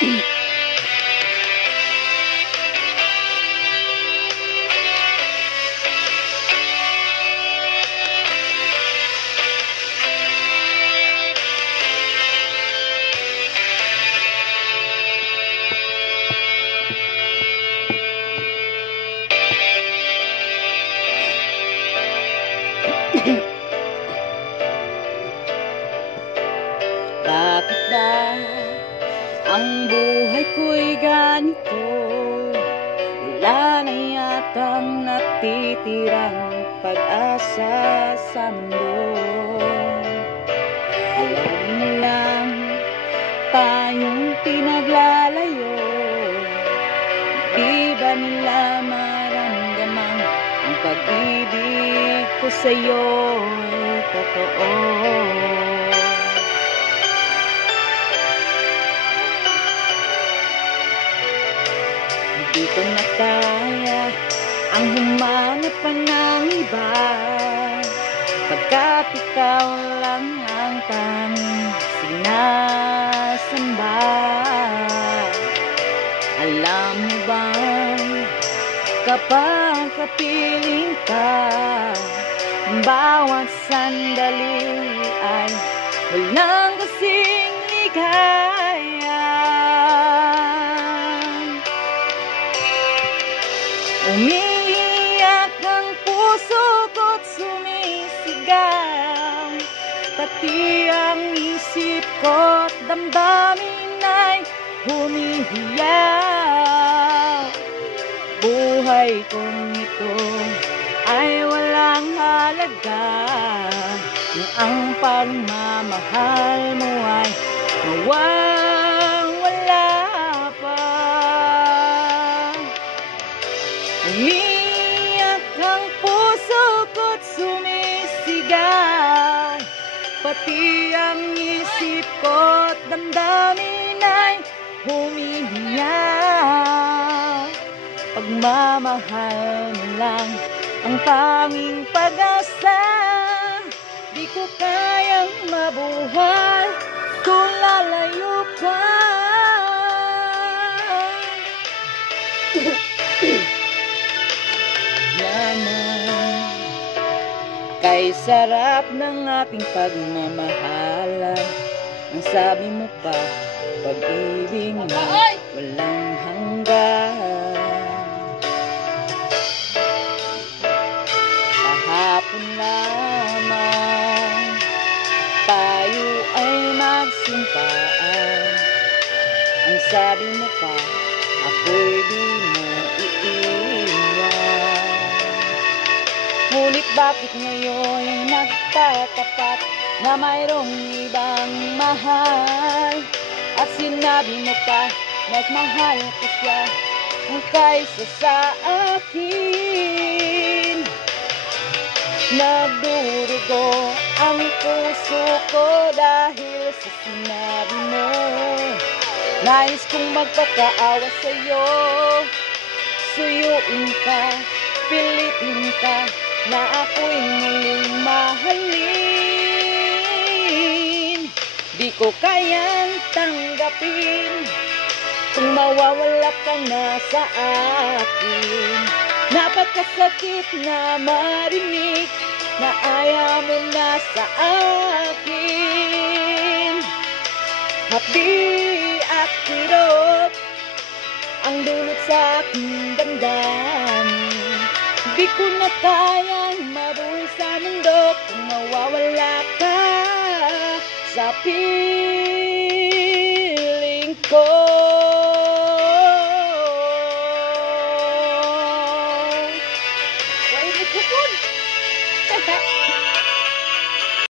Bakit ba ang buhay ko'y ganito? Wala na yatang natitirang pag-asa sa mundo. Alam mo lang, tayong pinaglalayo. Di ba nila maramdaman ang pag-ibig ko sa'yo'y totoo? Di ko na kaya ang humanap pa ng iba, pagkat ikaw lang ang tanging sinasamba. Alam mo bang kapag kapiling ka, bawat sandali ay walang kasing ligaya. Umiiyak ang puso ko't sumisigaw, pati ang isip ko't damdamin ay humihiyaw. Buhay kong ito ay walang halaga kung ang pagmamahal mo ay mawawala pa. Umiiyak ang puso ko't sumisigaw, pati ang isip ko't damdamin ay humihiyaw. Pagmamahal mo lang ang tanging pag-asa, di ko kayang mabuhay kung lalayo ka. Naman kay sarap ng ating pagmamahalan, ang sabi mo pa, pag-ibig mo walang hanggan. Kahapon lamang tayo ay magsumpaan, ang sabi mo pa, ako'y di mo iiwan. Ngunit bakit ngayon nagtatapat na mayroong ibang mahal, at sinabi mo pa mas mahal ko siya kaysa sa akin? Nagdurugo ang puso ko dahil sa sinabi mo. Nais kong magpakaawa sa'yo, suyuin ka, pilitin ka na ako'y muling mahalin. Di ko kayang tanggapin kung mawawala ka na sa akin. Napakasakit na marinig na ayaw mo na sa akin. Hapdi at kirot ang dulot sa aking damdamin. Di ko na kayang mabuhay sa mundo kung mawawala ka sa piling ko.